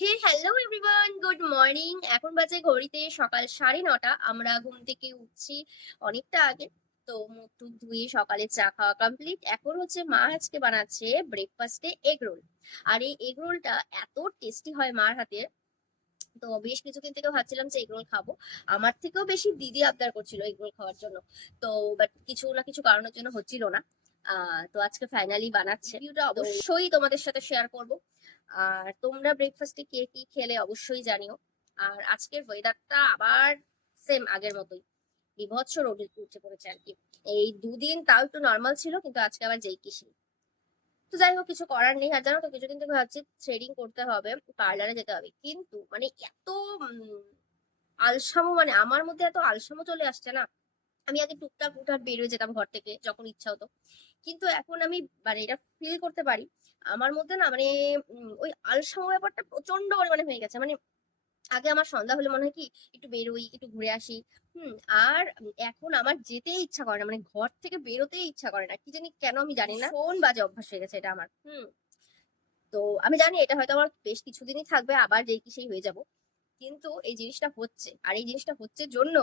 হে hello everyone, good morning. এখন বাজে ঘড়িতে সকাল 9:30। আমরা ঘুম থেকে উঠছি অনেকটা আগে। তো মুখ টুক ধুয়ে সকালে চা খাওয়া কমপ্লিট। এখন হচ্ছে মা আজকে বানাচ্ছে ব্রেকফাস্টে এগ রোল। আর এই এগ রোলটা এত টেস্টি হয় মার হাতের। তো বেশ কিছুদিন থেকে ভাবছিলাম যে এগ রোল খাবো। আমার থেকেও বেশি দিদি আবদার করছিল এগ রোল খাওয়ার জন্য। তো বাট কিছু না কিছু কারণের জন্য হচ্ছিল না। তো আজকে ফাইনালি বানাচ্ছে, ভিডিওটা অবশ্যই তোমাদের সাথে শেয়ার করব। আর তোমরা ব্রেকফাস্টে কে কি খেলে অবশ্যই জানিও। আর আজকের ওয়েদারটা আবার সেম আগের মতোই, বিভৎস রোদ উঠে পড়েছে আর কি। এই দুদিন তাও একটু নর্মাল ছিল, কিন্তু আজকে আবার যেই কি সেই। তো যাই হোক, কিছু করার নেই। আর জানো তো, কিছুদিন থেকে ভাবছি থ্রেডিং করতে হবে, পার্লারে যেতে হবে, কিন্তু মানে এত আলসামো, মানে আমার মধ্যে এত আলসামো চলে আসছে না। আমি আগে টুকটাক উঠার বেরিয়ে যেতাম ঘর থেকে যখন ইচ্ছা হতো, কিন্তু এখন আমি মানে এটা ফিল করতে পারি আমার মধ্যে না, মানে ওই আলসামো ব্যাপারটা প্রচন্ড পরিমাণে হয়ে গেছে। মানে আগে আমার সন্ধ্যা হলে মনে হয় কি একটু বেরোই, একটু ঘুরে আসি। হুম। আর এখন আমার যেতেই ইচ্ছা করে না, মানে ঘর থেকে বেরোতেই ইচ্ছা করে না, কি জানি কেন, আমি জানি না, ভীষণ বাজে অভ্যাস হয়ে গেছে এটা আমার। তো আমি জানি এটা হয়তো আমার বেশ কিছুদিনই থাকবে, আবার যেই কি সেই হয়ে যাব। কিন্তু এই জিনিসটা হচ্ছে, আর এই জিনিসটা হচ্ছে জন্য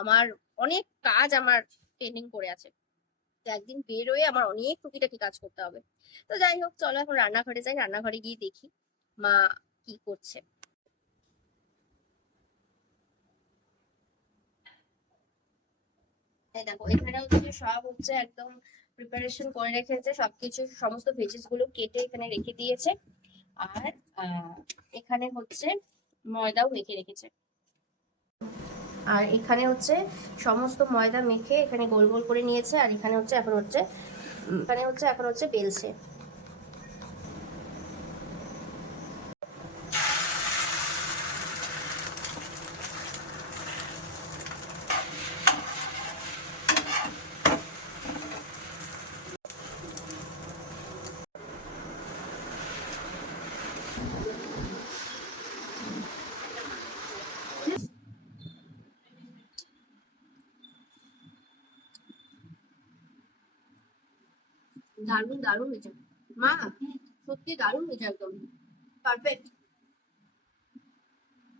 আমার অনেক কাজ আমার পেন্ডিং পড়ে আছে। তো একদিন বের হয়ে আমার অনেক টুকিটাকি কাজ করতে হবে। তো যাই হোক, চলো এখন রান্নাঘরে যাই, রান্নাঘরে গিয়ে দেখি মা কি করছে। এই দেখো, এখানে হচ্ছে সব হচ্ছে একদম প্রিপারেশন করে রেখেছে, সবকিছু সমস্ত ভেজিস গুলো কেটে এখানে রেখে দিয়েছে। আর এখানে হচ্ছে ময়দাও মেখে রেখেছে। আর এখানে হচ্ছে সমস্ত ময়দা মেখে এখানে গোল গোল করে নিয়েছে। আর এখানে হচ্ছে বেলছে। দারুণ দারুণ হয়েছে মা, সত্যি দারুণ হয়েছে, একদম পারফেক্ট।